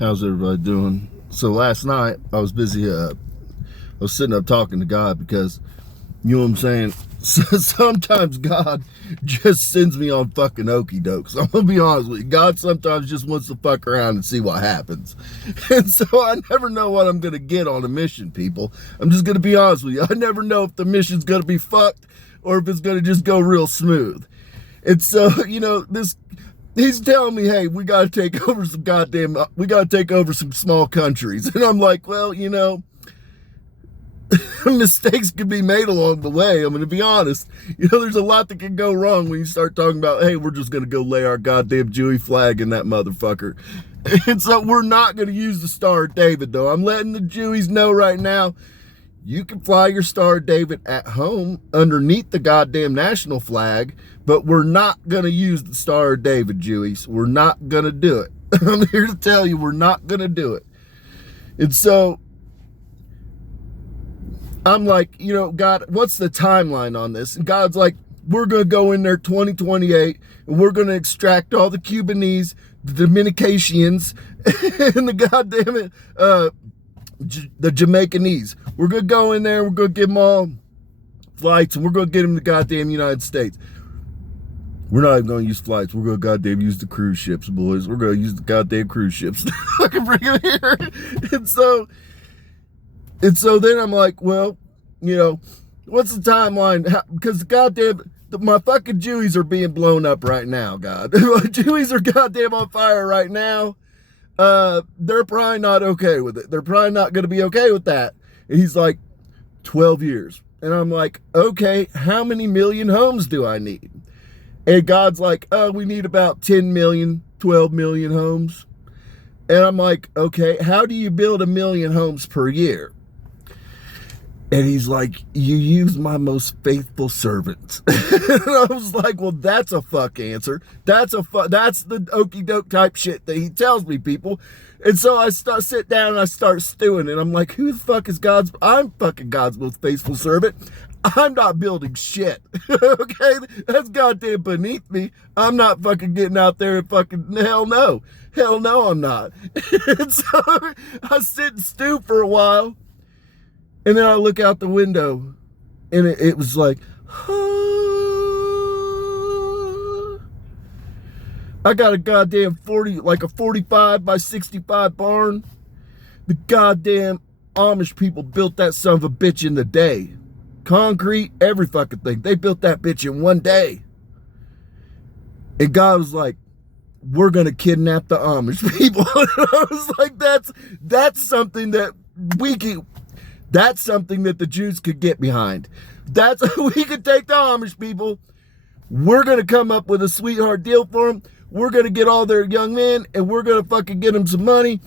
How's everybody doing? So last night I was busy. I was sitting up talking to God because you know what I'm saying. Sometimes God just sends me on fucking okey dokes. I'm gonna be honest with you. God sometimes just wants to fuck around and see what happens, and so I never know what I'm gonna get on a mission. People, I'm just gonna be honest with you. I never know if the mission's gonna be fucked or if it's gonna just go real smooth. And so this. He's telling me, hey, we got to take over some small countries. And I'm like, well, mistakes could be made along the way. I'm going to be honest. There's a lot that can go wrong when you start talking about, hey, we're just going to go lay our goddamn Jewy flag in that motherfucker. And so we're not going to use the Star of David, though. I'm letting the Jewies know right now, you can fly your Star of David at home underneath the goddamn national flag, but we're not going to use the Star of David, Jewies. We're not going to do it. I'm here to tell you, we're not going to do it. And so I'm like, God, what's the timeline on this? And God's like, we're going to go in there 2028 and we're going to extract all the Cubanese, the Dominicans, and the goddamn the Jamaicanese. We're going to go in there, we're going to give them all flights, and we're going to get them to the goddamn United States. We're not even going to use flights. We're going to goddamn use the cruise ships, boys. We're going to use the goddamn cruise ships. I can bring them here. And so then I'm like, well, what's the timeline? Because goddamn, my fucking Jewies are being blown up right now, God. My Jewies are goddamn on fire right now. They're probably not okay with it. They're probably not going to be okay with that. And he's like, 12 years. And I'm like, okay, how many million homes do I need? And God's like, we need about 10 million, 12 million homes. And I'm like, okay, how do you build 1 million homes per year? And he's like, you use my most faithful servants. And I was like, well, that's a fuck answer. That's the okie doke type shit that he tells me, people. And so I sit down and I start stewing, and I'm like, who the fuck is I'm fucking God's most faithful servant. I'm not building shit. Okay? That's goddamn beneath me. I'm not fucking getting out there and fucking, hell no. Hell no, I'm not. And so I sit and stew for a while. And then I look out the window, and it was like, I got a goddamn 45 by 65 barn. The goddamn Amish people built that son of a bitch in the day. Concrete, every fucking thing. They built that bitch in one day. And God was like, we're going to kidnap the Amish people. And I was like, that's something that that's something that the Jews could get behind. We could take the Amish people. We're going to come up with a sweetheart deal for them. We're going to get all their young men, and we're going to fucking get them some money.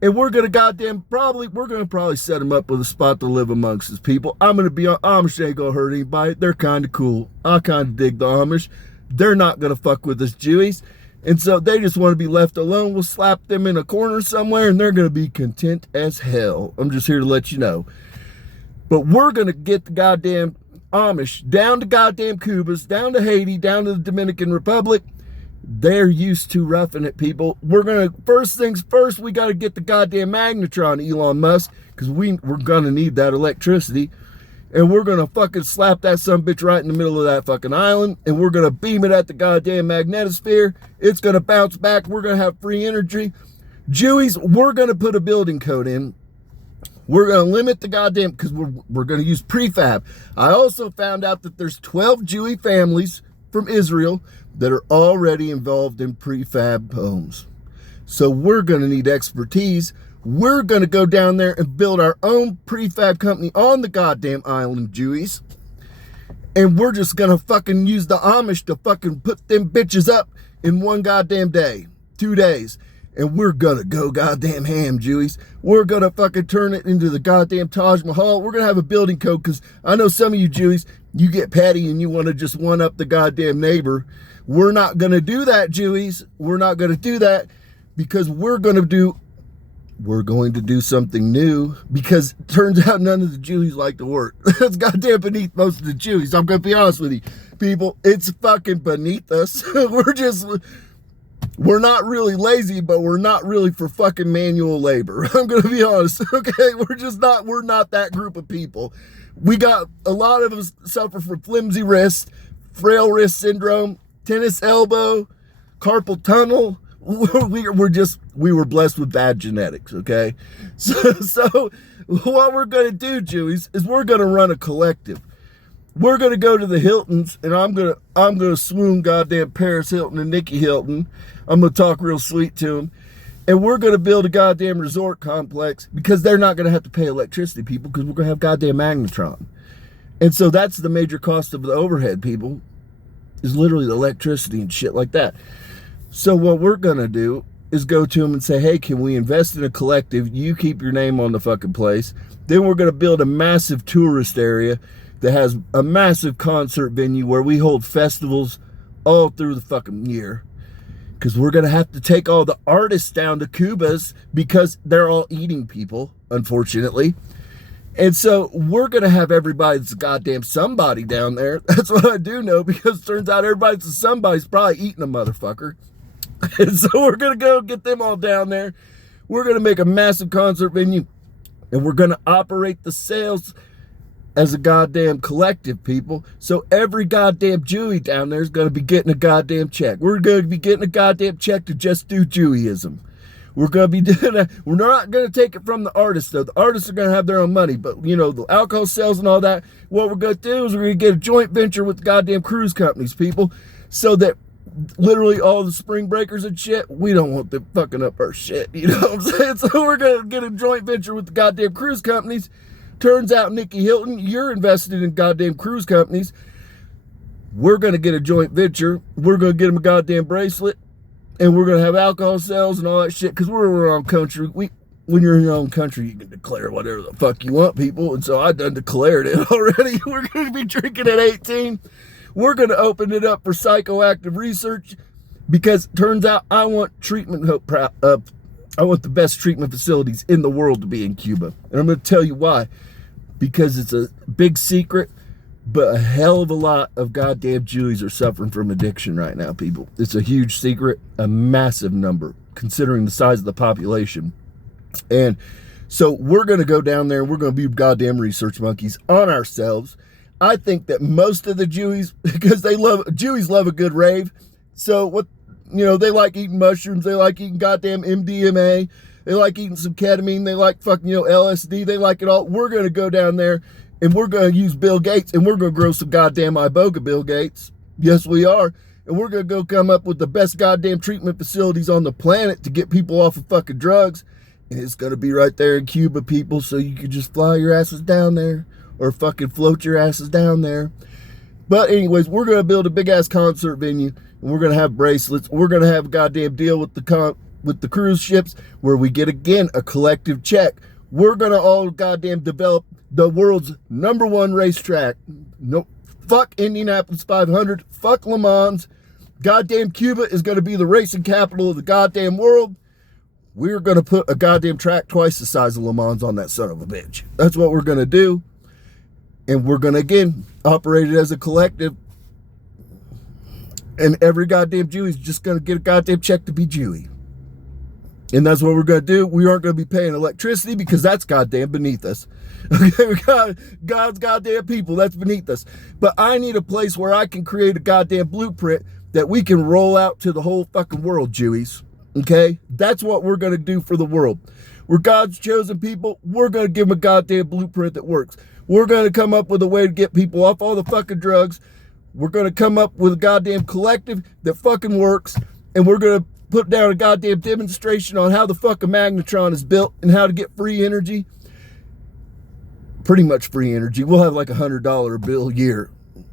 And we're going to probably set them up with a spot to live amongst us people. Amish ain't going to hurt anybody. They're kind of cool. I kind of dig the Amish. They're not going to fuck with us Jewies. And so they just want to be left alone. We'll slap them in a corner somewhere, and they're going to be content as hell. I'm just here to let you know. But we're going to get the goddamn Amish down to goddamn Cuba's, down to Haiti, down to the Dominican Republic. They're used to roughing it, people. First things first, we got to get the goddamn magnetron, Elon Musk, because we're going to need that electricity. And we're going to fucking slap that sumbitch right in the middle of that fucking island. And we're going to beam it at the goddamn magnetosphere. It's going to bounce back. We're going to have free energy. Jewies, we're going to put a building code in. We're going to limit the goddamn, because we're going to use prefab. I also found out that there's 12 Jewy families from Israel that are already involved in prefab homes. So we're going to need expertise. We're going to go down there and build our own prefab company on the goddamn island, Jewies. And we're just going to fucking use the Amish to fucking put them bitches up in one goddamn day, 2 days. And we're gonna go goddamn ham, Jewies. We're gonna fucking turn it into the goddamn Taj Mahal. We're gonna have a building code, because I know some of you Jewies, you get petty and you want to just one up the goddamn neighbor. We're not gonna do that, Jewies. We're not gonna do that, because we're going to do something new, because it turns out none of the Jews like to work. That's goddamn beneath most of the Jews. I'm gonna be honest with you, people. It's fucking beneath us. We're not really lazy, but we're not really for fucking manual labor. I'm going to be honest. Okay. We're not that group of people. We got a lot of us suffer from flimsy wrist, frail wrist syndrome, tennis elbow, carpal tunnel. We were blessed with bad genetics. Okay. So what we're going to do, Jewies, is we're going to run a collective. We're going to go to the Hiltons, and I'm going to swoon goddamn Paris Hilton and Nikki Hilton. I'm going to talk real sweet to them. And we're going to build a goddamn resort complex because they're not going to have to pay electricity, people, because we're going to have goddamn magnetron. And so that's the major cost of the overhead, people, is literally the electricity and shit like that. So what we're going to do is go to them and say, hey, can we invest in a collective? You keep your name on the fucking place. Then we're going to build a massive tourist area that has a massive concert venue where we hold festivals all through the fucking year. Because we're going to have to take all the artists down to Cuba's because they're all eating people, unfortunately. And so we're going to have everybody that's a goddamn somebody down there. That's what I do know, because it turns out everybody that's a somebody's probably eating a motherfucker. And so we're going to go get them all down there. We're going to make a massive concert venue, and we're going to operate the sales as a goddamn collective, people. So every goddamn Jewy down there is going to be getting a goddamn check. We're going to be getting a goddamn check to just do Jewyism. We're going to be doing that. We're not going to take it from the artists, though. The artists are going to have their own money. But, you know, the alcohol sales and all that, what we're going to do is we're going to get a joint venture with the goddamn cruise companies, people, so that literally all the spring breakers and shit, we don't want them fucking up our shit. You know what I'm saying? So we're going to get a joint venture with the goddamn cruise companies. Turns out, Nikki Hilton, you're invested in goddamn cruise companies. We're going to get a joint venture. We're going to get them a goddamn bracelet. And we're going to have alcohol sales and all that shit. Because we're in our own country. When you're in your own country, you can declare whatever the fuck you want, people. And so I done declared it already. We're going to be drinking at 18. We're going to open it up for psychoactive research. Because it turns out I want I want the best treatment facilities in the world to be in Cuba. And I'm going to tell you why. Because it's a big secret, but a hell of a lot of goddamn Jews are suffering from addiction right now, people. It's a huge secret, a massive number, considering the size of the population. And so we're going to go down there and we're going to be goddamn research monkeys on ourselves. I think that most of the Jews, because Jews love a good rave. So what, you know, they like eating mushrooms. They like eating goddamn MDMA. They like eating some ketamine. They like fucking, you know, LSD. They like it all. We're going to go down there and we're going to use Bill Gates and we're going to grow some goddamn iboga, Bill Gates. Yes, we are. And we're going to go come up with the best goddamn treatment facilities on the planet to get people off of fucking drugs. And it's going to be right there in Cuba, people. So you can just fly your asses down there or fucking float your asses down there. But anyways, we're going to build a big ass concert venue and we're going to have bracelets. We're going to have a goddamn deal with the cruise ships where we get, again, a collective check. We're going to all goddamn develop the world's #1 racetrack. No, fuck Indianapolis 500. Fuck Le Mans. Goddamn Cuba is going to be the racing capital of the goddamn world. We're going to put a goddamn track twice the size of Le Mans on that son of a bitch. That's what we're going to do. And we're going to, again, operate it as a collective. And every goddamn Jew is just going to get a goddamn check to be Jewy. And that's what we're going to do. We aren't going to be paying electricity because that's goddamn beneath us. Okay, God's goddamn people, that's beneath us. But I need a place where I can create a goddamn blueprint that we can roll out to the whole fucking world, Jewies. Okay? That's what we're going to do for the world. We're God's chosen people. We're going to give them a goddamn blueprint that works. We're going to come up with a way to get people off all the fucking drugs. We're going to come up with a goddamn collective that fucking works. And we're going to put down a goddamn demonstration on how the fucking magnetron is built and how to get free energy. Pretty much free energy. We'll have like $100 bill a year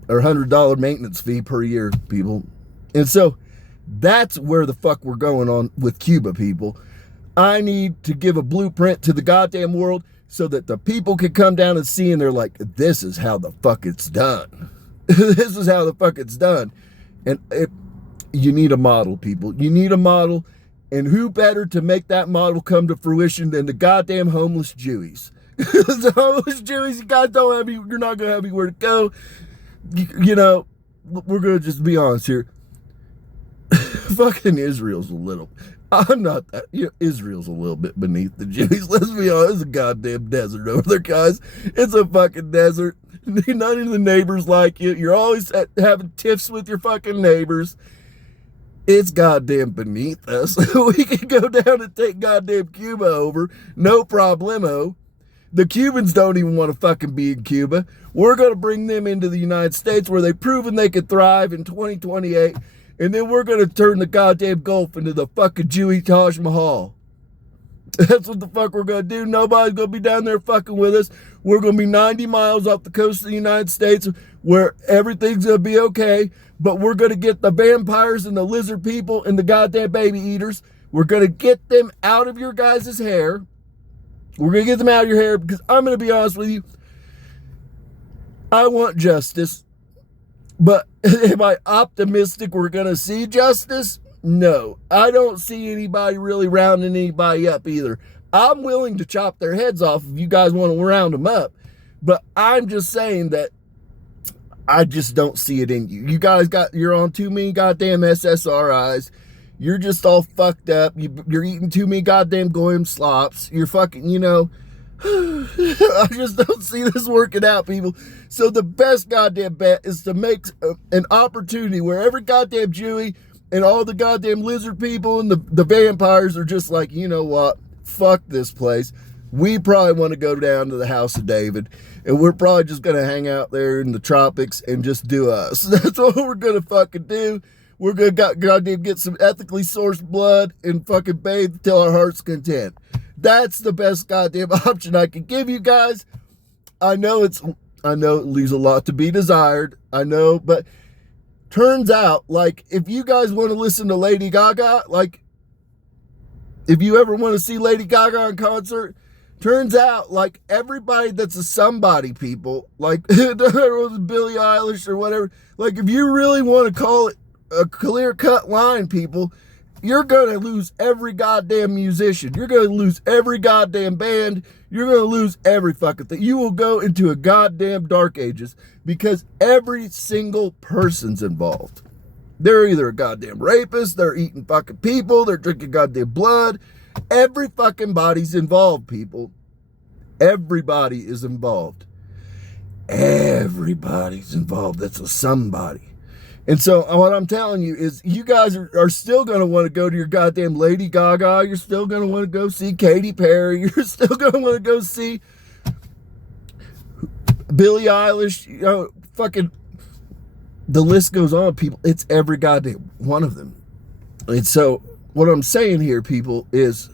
or $100 maintenance fee per year, people. And so that's where the fuck we're going on with Cuba, people. I need to give a blueprint to the goddamn world so that the people can come down and see and they're like, this is how the fuck it's done. This is how the fuck it's done. And you need a model, people. You need a model. And who better to make that model come to fruition than the goddamn homeless Jewies? The homeless Jewies, you guys don't have you're not going to have anywhere to go. You know, we're going to just be honest here. fucking Israel's a little. I'm not that. You know, Israel's a little bit beneath the Jews. Let's be honest. It's a goddamn desert over there, guys. It's a fucking desert. None of the neighbors like you. You're always having tiffs with your fucking neighbors. It's goddamn beneath us. We can go down and take goddamn Cuba over. No problemo. The Cubans don't even want to fucking be in Cuba. We're going to bring them into the United States where they've proven they could thrive in 2028. And then we're going to turn the goddamn Gulf into the fucking Jewy Taj Mahal. That's what the fuck we're going to do. Nobody's going to be down there fucking with us. We're going to be 90 miles off the coast of the United States where everything's going to be okay. But we're going to get the vampires and the lizard people and the goddamn baby eaters. We're going to get them out of your guys' hair. We're going to get them out of your hair because I'm going to be honest with you. I want justice. But am I optimistic we're going to see justice? No. I don't see anybody really rounding anybody up either. I'm willing to chop their heads off if you guys want to round them up. But I'm just saying that I just don't see it in you. You guys you're on too many goddamn SSRIs. You're just all fucked up. You're eating too many goddamn goyim slops. You're fucking, you know. I just don't see this working out, people. So the best goddamn bet is to make an opportunity where every goddamn Jewy and all the goddamn lizard people and the vampires are just like, you know what? Fuck this place. We probably want to go down to the house of David, and we're probably just going to hang out there in the tropics and just do us. That's what we're going to fucking do. We're going to goddamn get some ethically sourced blood and fucking bathe till our heart's content. That's the best goddamn option I can give you guys. I know it leaves a lot to be desired. I know, but turns out, like, if you guys want to listen to Lady Gaga, like, if you ever want to see Lady Gaga in concert, turns out, like, everybody that's a somebody, people, like, it was Billie Eilish or whatever, like, if you really want to call it a clear-cut line, people, you're going to lose every goddamn musician. You're going to lose every goddamn band. You're going to lose every fucking thing. You will go into a goddamn dark ages because every single person's involved. They're either a goddamn rapist, they're eating fucking people, they're drinking goddamn blood. Every fucking body's involved, people. Everybody is involved. Everybody's involved. That's a somebody. And so what I'm telling you is you guys are still going to want to go to your goddamn Lady Gaga. You're still going to want to go see Katy Perry. You're still going to want to go see Billie Eilish. You know, fucking the list goes on, people. It's every goddamn one of them. And so what I'm saying here, people, is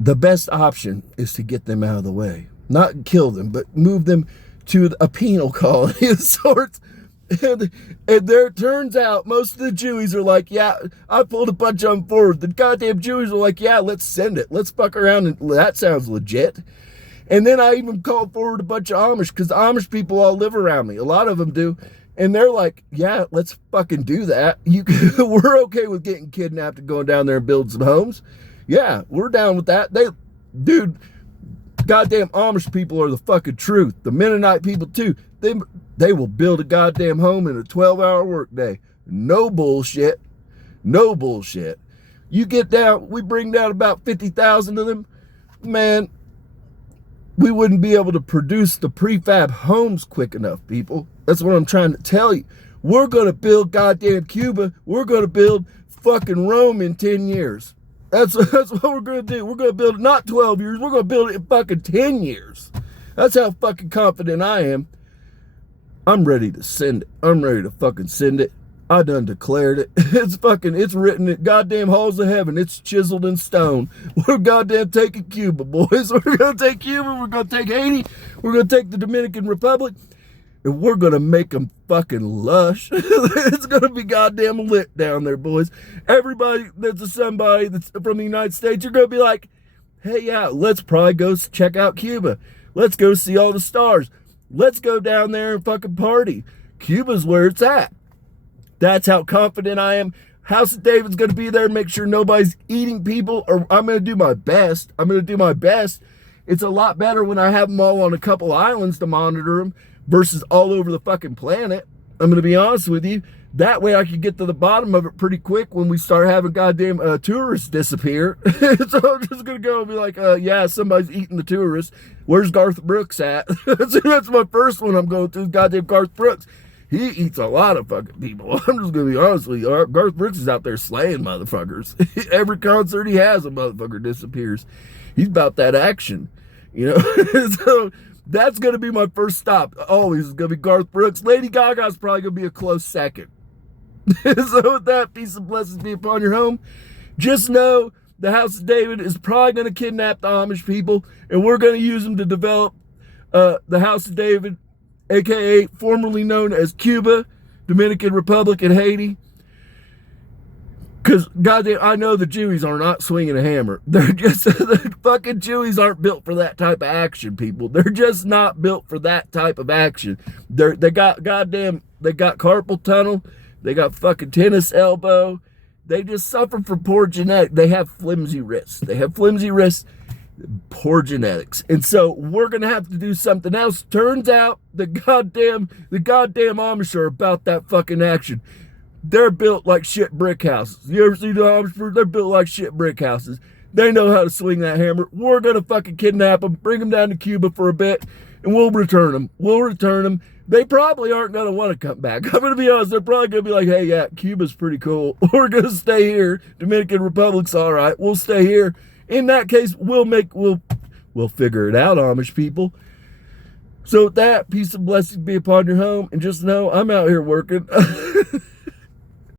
the best option is to get them out of the way. Not kill them, but move them to a penal colony of sorts. And there turns out most of the Jewies are like, yeah, I pulled a bunch of them forward. The goddamn Jewies are like, yeah, let's send it. Let's fuck around. And that sounds legit. And then I even called forward a bunch of Amish because the Amish people all live around me. A lot of them do. And they're like, yeah, let's fucking do that. We're okay with getting kidnapped and going down there and building some homes. Yeah, we're down with that. Dude, goddamn Amish people are the fucking truth. The Mennonite people too. They will build a goddamn home in a 12-hour workday. No bullshit. No bullshit. You get down, we bring down about 50,000 of them. Man, we wouldn't be able to produce the prefab homes quick enough, people. That's what I'm trying to tell you. We're going to build goddamn Cuba. We're going to build fucking Rome in 10 years. That's what we're going to do. We're going to build it not 12 years. We're going to build it in fucking 10 years. That's how fucking confident I am. I'm ready to send it. I'm ready to fucking send it. I done declared it. It's written in goddamn halls of heaven. It's chiseled in stone. We're goddamn taking Cuba, boys. We're going to take Cuba. We're going to take Haiti. We're going to take the Dominican Republic. And we're going to make them fucking lush. It's going to be goddamn lit down there, boys. Everybody that's somebody that's from the United States, you're going to be like, hey, yeah, let's probably go check out Cuba. Let's go see all the stars. Let's go down there and fucking party. Cuba's where it's at. That's how confident I am. House of David's going to be there. Make sure nobody's eating people. Or I'm going to do my best. I'm going to do my best. It's a lot better when I have them all on a couple islands to monitor them versus all over the fucking planet. I'm going to be honest with you. That way I could get to the bottom of it pretty quick when we start having goddamn tourists disappear. So I'm just going to go and be like, yeah, somebody's eating the tourists. Where's Garth Brooks at? That's my first one I'm going to, goddamn Garth Brooks. He eats a lot of fucking people. I'm just going to be honest with you. Garth Brooks is out there slaying motherfuckers. Every concert he has, a motherfucker disappears. He's about that action, you know? So that's going to be my first stop. Always is going to be Garth Brooks. Lady Gaga's probably going to be a close second. So with that, peace and blessings be upon your home. Just know the House of David is probably going to kidnap the Amish people, and we're going to use them to develop the House of David, aka formerly known as Cuba, Dominican Republic, and Haiti. Because, goddamn, I know the Jewies are not swinging a hammer. They're just, the fucking Jewies aren't built for that type of action, people. They're just not built for that type of action. They got carpal tunnel. They got fucking tennis elbow. They just suffer from poor genetics. They have flimsy wrists. Poor genetics. And so we're going to have to do something else. Turns out the goddamn Amish are about that fucking action. They're built like shit brick houses. You ever see the Amish? They're built like shit brick houses. They know how to swing that hammer. We're going to fucking kidnap them, bring them down to Cuba for a bit, and we'll return them. They probably aren't going to want to come back. I'm going to be honest. They're probably going to be like, hey, yeah, Cuba's pretty cool. We're going to stay here. Dominican Republic's all right. We'll stay here. In that case, we'll figure it out, Amish people. So with that, peace and blessings be upon your home. And just know I'm out here working.